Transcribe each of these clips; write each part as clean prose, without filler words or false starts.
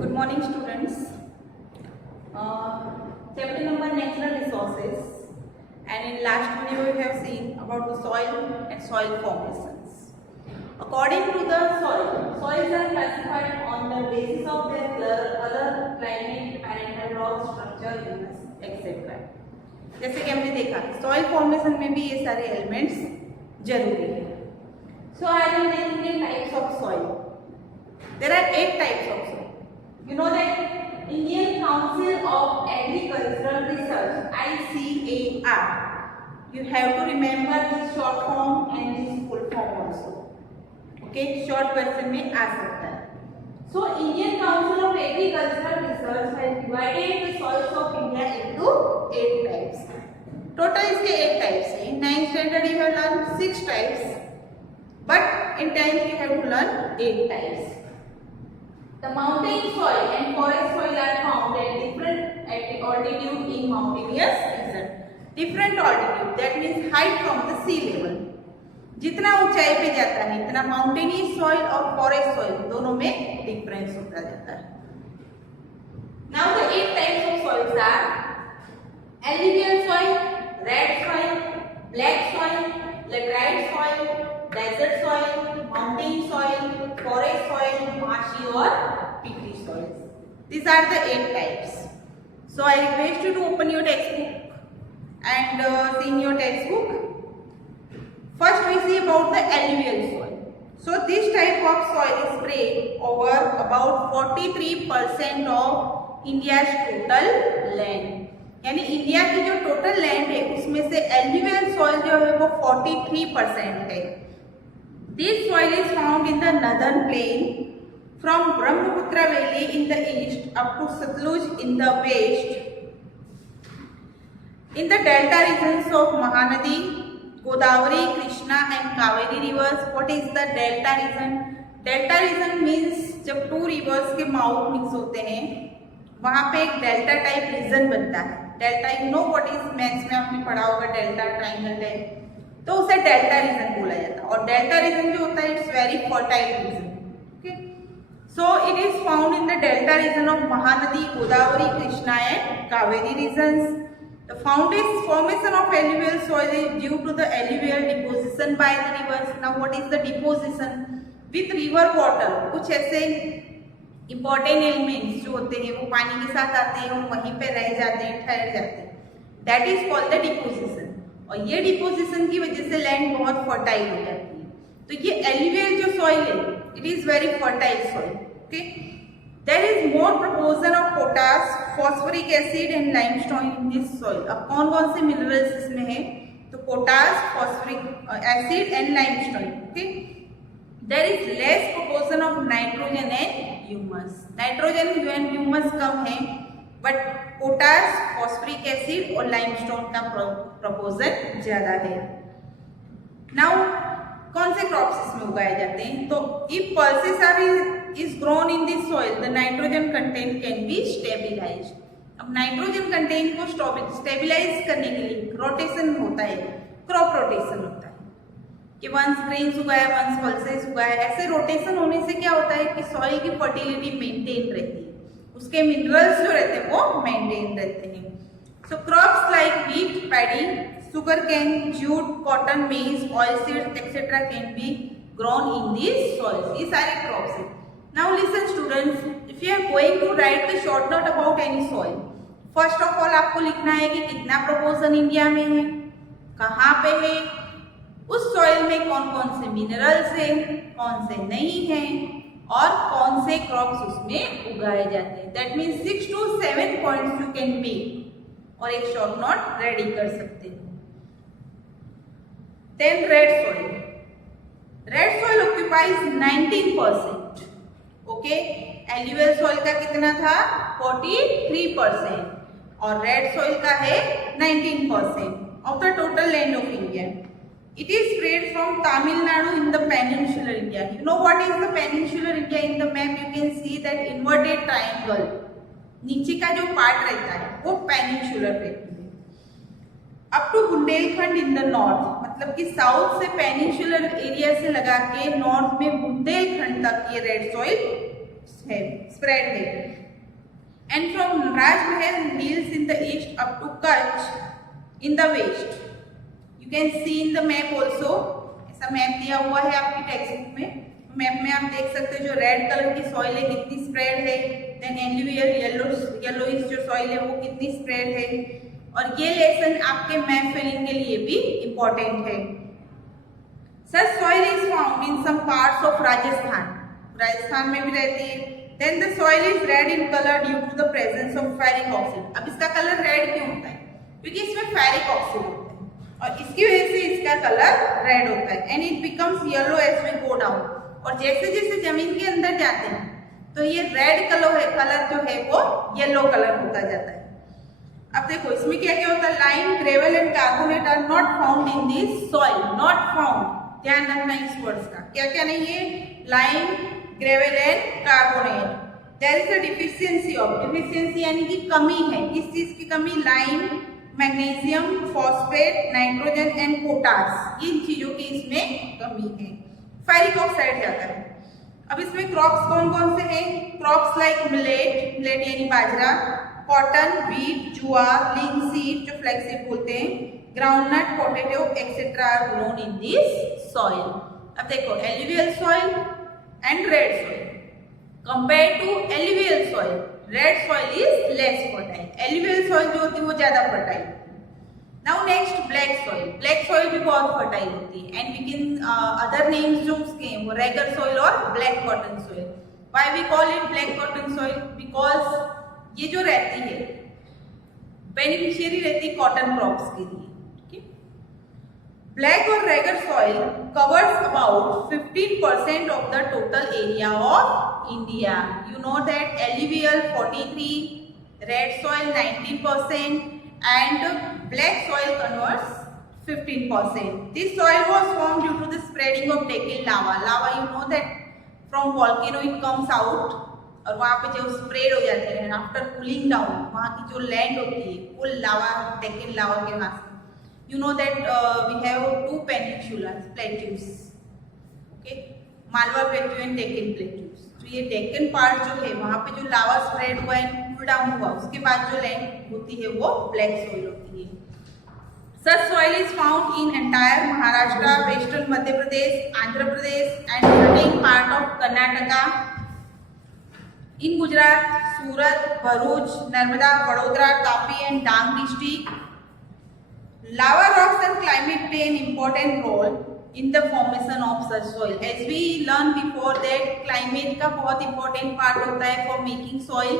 Good morning, students. Chapter number natural resources, and in last video we have seen about the soil and soil formations. According to the soils are classified on the basis of their color, climate, parental rock structure, humus, etc. जैसे कि हमने देखा soil formation में भी ये सारे elements जरूरी है. So I will देखेंगे types of soil. There are 8 types of soil. You know that Indian Council of Agricultural Research (ICAR). You have to remember this short form and this full form also. Okay, short question में आ सकता है. So Indian Council of Agricultural Research has divided the soils of India into 8 types. Total इसके 8 types हैं. In 9th standard you have learned 6 types, but in 10th you have to learn 8 types. The mountain soil and forest soil are found at different altitude in mountainous region. Different altitude, that means height from the sea level. जितना ऊंचाई पे जाता है इतना mountainous soil और forest soil दोनों में difference होता जाता है. Now the 8 types of soils are alluvial soil, red soil, black soil, laterite soil, desert soil, mountain soil, forest soil, marshy or peaty soils. These are the 8 types. So I request you to open your textbook and see in your textbook. First we see about the alluvial soil. So this type of soil is spread over about 43% of India's total land. यानी India की जो total land है उसमें से alluvial soil जो है वो 43% है. This soil is found in the northern plain from Brahmaputra Valley in the east up to Satluj in the west. In the delta regions of Mahanadi, Godavari, Krishna and Kaveri rivers. What is the delta region? Delta region means जब 2 rivers के mouth mix होते हैं वहाँ पे एक delta type reason बनता है. Delta you know what is, maths में आपने पढ़ा होगा डेल्टा ट्राइंगल टाइप, तो उसे डेल्टा रीजन बोला जाता है. और डेल्टा रीजन जो होता है it's very fertile region. Okay, so it is found in the delta region of Mahanadi, Godavari, Krishna and Kaveri regions. The formation of alluvial soil is due to the alluvial deposition by the rivers. Now what is the deposition? With river water, कुछ ऐसे important elements जो होते हैं वो पानी के साथ आते हैं और वहीं पे रह जाते हैं, ठहर जाते हैं. That is called the deposition. और ये डिपोजिशन की वजह से लैंड बहुत फर्टाइल हो जाती है. तो ये एल्यूवियल जो सॉइल है it is very fertile soil. Okay, there is more proportion of potash, phosphoric acid and limestone in this soil. अब कौन कौन से मिनरल्स इसमें है? तो potash, phosphoric acid and limestone. Okay, there is less proportion of nitrogen and humus. Nitrogen and humus कम है, but potash, phosphoric acid और लाइमस्टोन का प्रोपोर्शन ज्यादा है. नाउ कौन से क्रॉप्स इसमें उगाए जाते हैं? तो if pulses are is grown in this soil the nitrogen content can be stabilised. अब नाइट्रोजन कंटेंट को स्टेबिलाइज करने के लिए रोटेशन होता है, क्रॉप रोटेशन होता है कि वंस ग्रेन्स उगाया, वंस पल्सेस उगाया. ऐसे रोटेशन होने से क्या होता है कि सॉइल की फर्टिलिटी मेंटेन रहती है, उसके मिनरल्स जो रहते हैं वो मेंटेन रहते हैं. So crops like wheat, paddy, sugar cane, jute, cotton, maize, oil seeds etcetera can be grown in this soils. ये सारे क्रॉप्स हैं. Now listen students, if you are going to write the short note about any soil, first of all आपको लिखना है कि कितना proportion India में है, कहाँ पे है, उस सॉइल में कौन कौन से मिनरल्स हैं, कौन से नहीं हैं और कौन से क्रॉप्स उसमें उगाए जाते हैं. That means 6 to 7 points you can make और एक शॉर्ट नोट रेडी कर सकते हैं. Then red soil. Red soil occupies 19%. Okay, alluvial soil का कितना था? 43% और रेड सॉइल का है 19% of the total land of India. It is spread from Tamil Nadu in the peninsular India. You know what is the peninsular India? In the map you can see that inverted triangle. नीचे का जो part रहता है वो peninsular रहती है. Up to Bundelkhand in the north, मतलब कि साउथ से पेनिनसुलर एरिया से लगा के नॉर्थ में बुंदेलखंड तक ये रेड सॉइल spread है. And from Rajmahal hills in the east up to Kutch in the west. You can see in the map also. ऐसा मैप दिया हुआ है आपकी टेक्स्ट बुक में. मैप में आप देख सकते हो जो रेड कलर की सॉइल है कितनी स्प्रेड है, देन येलोइश जो सॉइल है वो कितनी स्प्रेड है. और ये लेसन आपके मैप फिलिंग के लिए भी इम्पोर्टेंट है. Such soil is found in some parts of Rajasthan. Rajasthan में भी रहती है. Then the soil is red in color due to the presence of ferric oxide. अब इसका कलर रेड क्यों होता है? क्योंकि इसमें फेरिक ऑक्साइड होता है और इसकी वजह से इसका कलर रेड होता है. And it becomes yellow as we go down. और जैसे जैसे जमीन के अंदर जाते हैं तो ये रेड कलर जो है वो येलो कलर होता जाता है. अब देखो इसमें क्या क्या होता है. Lime, gravel and carbonate are not found in this soil. Not found, ध्यान रखना इस वर्ड्स का. क्या क्या नहीं है? Lime, gravel and carbonate. There is a deficiency of. Deficiency यानी कि कमी है. किस चीज की कमी? Lime, magnesium, phosphate, nitrogen and potash. इन चीजों की इसमें कमी है. फेरिक ऑक्साइड ज्यादा है. अब इसमें क्रॉप्स कौन कौन से हैं? क्रॉप्स लाइक मिलेट यानी बाजरा, कॉटन, व्हीट, जुआर, लिंसीड जो फ्लैक्सीड बोलते हैं, groundnut, potato etcetera are grown in this soil. अब देखो alluvial soil and red soil. Compare to alluvial soil, red soil is less fertile. Alluvial soil जो होती है वो ज्यादा fertile. Now next black soil. Black soil भी बहुत fertile होती है. And we can other names जो उसके हैं वो रेगर सॉइल और black cotton soil. Why we call it black cotton soil? Because ये जो रहती है बेनिफिशियरी रहती है कॉटन क्रॉप्स के लिए. Black or regular soil covers about 15% of the total area of India. You know that alluvial 43, red soil 19% and black soil converts 15%. This soil was formed due to the spreading of Deccan lava. Lava, you know that from volcano it comes out और वहाँ पे जो spread हो जाते हैं after cooling down, वहाँ की जो लैंड होती है फुल लावा, डेक्कन लावा के वहाँ से. You know that we have two peninsulas, plateaus, okay, Malwa plateau and Deccan plateaus. तो ये डेक्कन पार्ट जो है वहाँ पे जो लावा स्प्रेड हुआ है, कूल डाउन हुआ, उसके बाद जो लैंड होती है वो ब्लैक सॉइल होती है. Such soil is found in entire Maharashtra, western Madhya Pradesh, Andhra Pradesh and certain part of Karnataka. In Gujarat, Surat, Bharuch, Narmada, Vadodara, Tapi and Dang district. Lava rocks and climate play an important role in the formation of such soil. As we learned before that climate का बहुत important part होता है for making soil.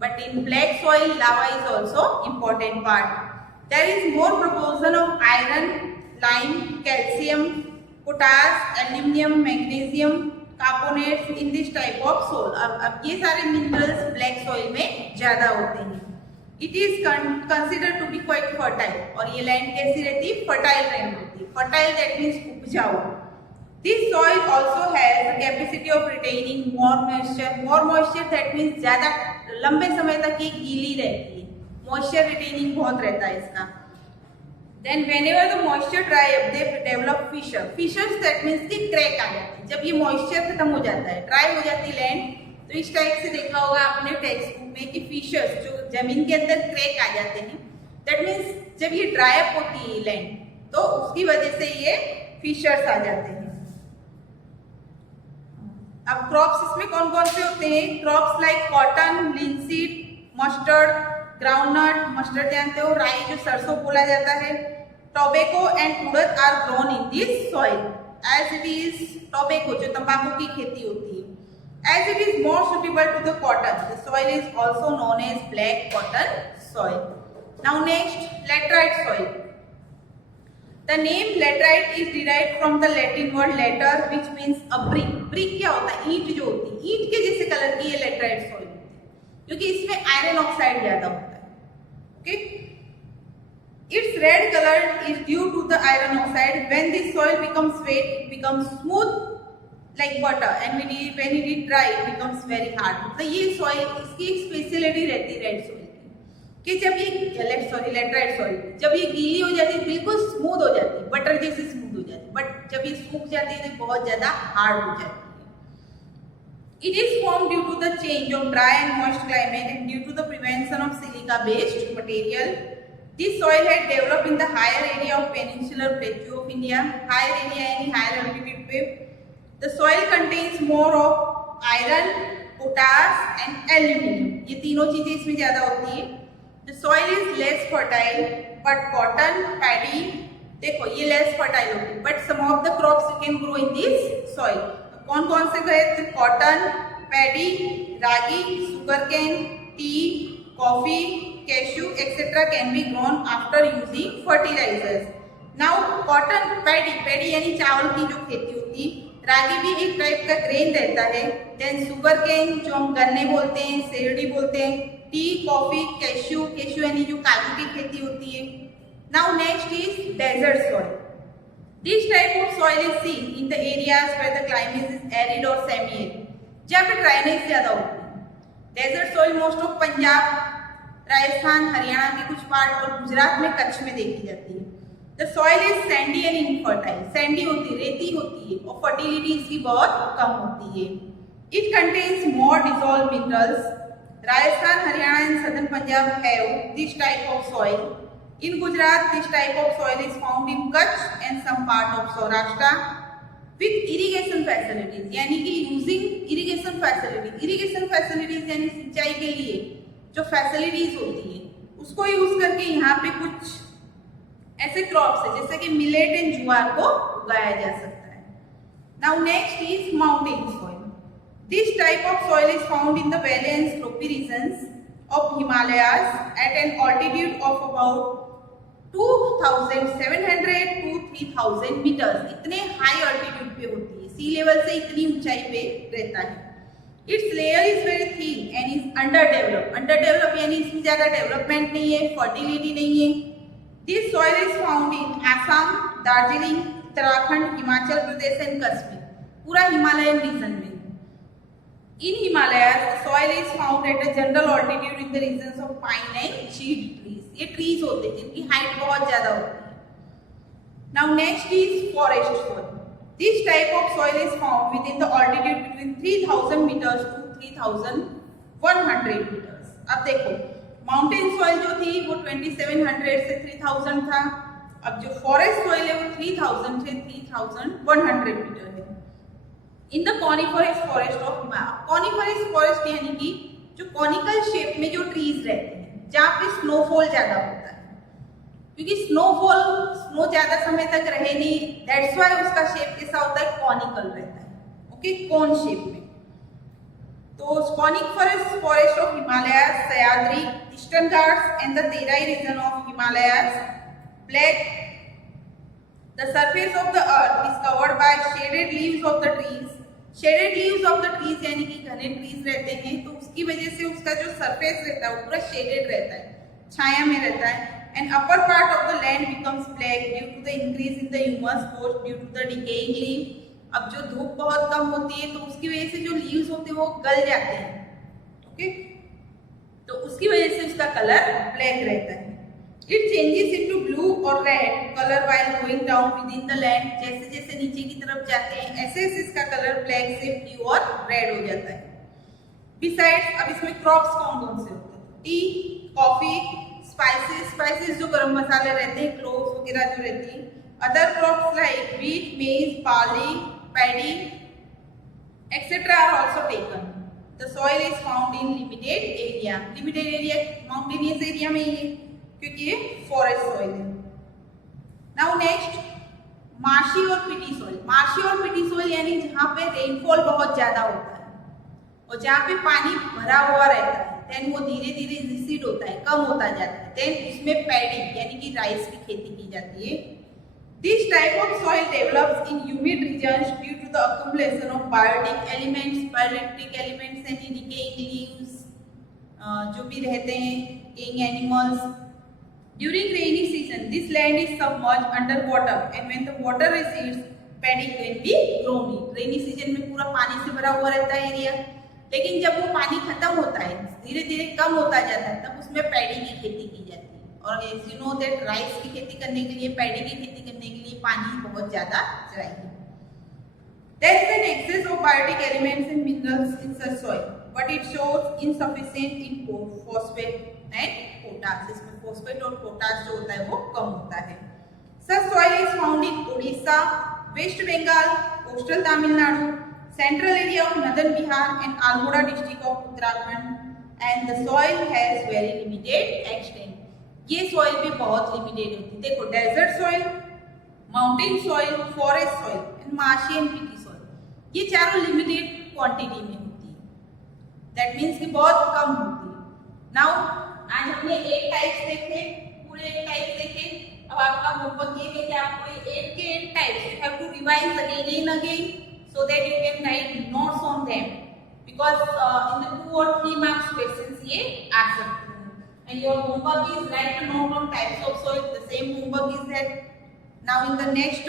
But in black soil, lava is also important part. There is more proportion of iron, lime, calcium, potash, aluminium, magnesium, carbonates in this type of soil. अब ये सारे minerals black soil में ज्यादा होते हैं. It is considered to be quite fertile. और ये land कैसी रहती है? फर्टाइल लैंड होती है. फर्टाइल दैट मीन्स उपजाऊ. This soil also has the capacity of retaining more moisture. More moisture that means ज्यादा लंबे समय तक ये गीली रहती है. मॉइस्चर रिटेनिंग बहुत रहता है इसका. Then whenever the moisture dry up, they develop fissures. Fissures that means कि क्रैक आ जाती है. जब ये मॉइस्चर खत्म हो जाता है, ड्राई हो जाती है लैंड, तो इस टाइप से देखा होगा आपने टेक्स्ट बुक में कि फिशर्स जो जमीन के अंदर क्रैक आ जाते हैं. दैट मीन्स जब ये ड्राई अप होती है लैंड तो उसकी वजह से ये फिशर्स आ जाते हैं. अब क्रॉप्स इसमें कौन कौन से होते हैं? Crops like cotton, linseed, mustard, groundnut. Mustard जानते हो, राई जो सरसों बोला जाता है. Tobacco and urad are grown in this soil. As it is tobacco जो तंबाकू की खेती होती है. As it is more suitable to the cotton, the soil is also known as black cotton soil. Now next, laterite soil. The name laterite is derived from the Latin word later which means a brick. Brick क्या होता है? ईंट जो होती है, ईंट के जैसे कलर की ये लैटराइट सॉइल होती है क्योंकि इसमें आयरन ऑक्साइड ज्यादा होता है. Okay, its red color is due to the iron oxide. When this soil becomes wet, it becomes smooth like butter, and when it is dry, it becomes very hard. तो ये soil इसकी एक speciality रहती है red soil की कि जब ये लैटराइट सॉइल जब ये गीली हो जाती है बिल्कुल स्मूथ हो जाती है, बटर जैसे स्मूथ हो जाती है. बट जब ये सूख जाती है तो बहुत ज्यादा हार्ड हो जाती है. It is formed due to the change of dry and moist climate and due to the prevention of silica-based material. This soil had developed in the higher area of peninsular plateau of India. Higher area यानी higher altitude पे. The soil contains more of iron, potash and aluminium. ये तीनों चीजें इसमें ज्यादा होती है. The soil is less fertile, but cotton, paddy, देखो ये less fertile होती है. But some of the crops you can grow in this soil. कौन कौन से गए थे? Cotton, paddy, ragi, sugar cane, tea, coffee, cashew etcetera can be grown after using fertilizers. Now cotton, paddy यानी चावल की जो खेती होती है, रागी भी एक टाइप का ग्रेन रहता है. देन सुगर केन जो हम गन्ने बोलते हैं, शेरडी बोलते हैं. टी, कॉफी, कैश्यू यानी जो काजू की खेती होती है. Now next is desert soil. This type of soil is seen in the areas where the climate is arid or semi-arid, जहाँ पे ड्राइनेस ज्यादा होती है. Desert soil most of Punjab, Rajasthan, Haryana के कुछ पार्ट और गुजरात में कच्छ में देखी जाती है. The soil is Sandy and infertile. Sandy होती है, रेती होती है और फर्टिलिटी इसकी बहुत कम होती है. It contains more dissolve minerals. Rajasthan, Haryana and southern Punjab have this type of soil. In Gujarat, this type of soil is found in Kutch and some part of Saurashtra with irrigation facilities. यानी कि using irrigation facilities. Irrigation facilities यानी सिंचाई के लिए जो facilities होती है उसको यूज करके यहाँ पे कुछ ऐसे क्रॉप्स है जैसे कि मिलेट एंड ज्वार को उगाया जा सकता है. Now next is mountain soil. This type of soil is found in the valley and slopey regions of Himalayas at an altitude of about 2700 to 3000 meters. इतने हाई ऑल्टीट्यूड पे होती है, सी लेवल से इतनी ऊंचाई पे रहता है. It's layer is very thin and is under develop यानी इसमें ज्यादा डेवलपमेंट नहीं है, फर्टिलिटी नहीं है. This soil is found in Assam, Darjeeling, Uttarakhand, Himachal Pradesh and Kashmir. पूरा हिमालयन रीजन में. In Himalayas, the soil is found at a general altitude in the regions of pine and cheed trees. ये trees होते हैं जिनकी height बहुत ज़्यादा होती है. Now next is forest soil. This type of soil is found within the altitude between 3000 meters to 3100 meters. अब देखो mountain soil जो थी वो 2700 से 3000 था. अब जो forest soil है वो 3000 से 3100 मीटर है. In the coniferous forest of Himalaya. Coniferous forest यानी कि जो कॉनिकल शेप में जो ट्रीज रहते हैं जहाँ पे स्नोफॉल ज्यादा होता है, क्योंकि स्नो ज्यादा समय तक रहे नहीं, दैट्स व्हाई उसका शेप कैसा होता है, कॉनिकल रहता है. ओके, कोन शेप में. तो coniferous forest of Himalaya, Sahyadri, Eastern Ghats and the Terai region of Himalaya. Black. The surface of the earth is covered by shaded leaves of the trees. Shaded leaves of the trees यानी कि घने ट्रीज रहते हैं तो उसकी वजह से उसका जो सरफेस रहता है वो पूरा शेडेड रहता है, छाया में रहता है. And upper part of the land becomes black due to the increase in the humus force due to the decaying leaf. अब जो धूप बहुत कम होती है तो उसकी वजह से जो लीव्स होते हैं वो गल जाते हैं. ओके, तो उसकी वजह से उसका कलर ब्लैक रहता है. It changes into blue or red color while going down within the land. जैसे जैसे नीचे की तरफ जाते हैं ऐसे ऐसे इसका कलर ब्लैक से ब्लू और रेड हो जाता है. Besides, अब इसमें क्रॉप्स कौन कौन से होते हैं? टी, कॉफी, स्पाइसेस जो गरम मसाले रहते हैं, क्लोव्स वगैरह जो रहती है. Other crops like wheat, maize, barley, paddy etcetera are also taken. The soil is found in limited area. Limited area mountainous area में ही है क्योंकि ये फॉरेस्ट सॉइल है. नाउ नेक्स्ट मार्शी और पिटी सॉइल. मार्शी और पिटी सॉइल यानी जहाँ पे रेनफॉल बहुत ज्यादा होता है और जहाँ पे पानी भरा हुआ रहता है, देन वो धीरे धीरे रिसीड होता है, कम होता जाता है. देन उसमें पैडी यानी कि राइस की खेती की जाती है. This type of soil develops in humid regions due to the accumulation of biotic elements, bioelectric elements and decaying leaves जो भी रहते हैं, decaying animals. During rainy season, this land is submerged under water, and when the water recedes, paddy can be grown. Rainy season में पूरा पानी से भरा हुआ रहता है एरिया, लेकिन जब वो पानी खत्म होता है, धीरे धीरे कम होता जाता है, तब उसमें पैडी की खेती की जाती है. और as you know that rice की खेती करने के लिए, पैडी की खेती करने के लिए पानी बहुत ज्यादा चाहिए. There is an excess of biotic elements and minerals in such soil, but it shows insufficient in phosphate and potash. इसमें phosphate और potash जो होता है वो कम होता है. Such soil is found in Odisha, West Bengal, coastal Tamil Nadu, central area of northern Bihar and Almora district of Uttarakhand, and the soil has very limited extent. ये soil भी बहुत limited होती है. देखो desert soil, mountain soil, forest soil and marshy and peaty soil, ये चारों limited quantity में होती है. That means कि बहुत कम होती है. Now आज हमने 8 types देखे, पूरे 8 types देखे. अब आपका होमवर्क ये है कि आपको 8 के 8 types you have to revise again and again so that you can write notes on them, because in the 2 or 3 marks questions ये आ सकते हैं. And your homework is write a note on types of soil. The same homework is that. Now in the next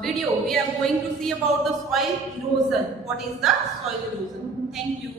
video we are going to see about the soil erosion. What is the soil erosion? Thank you.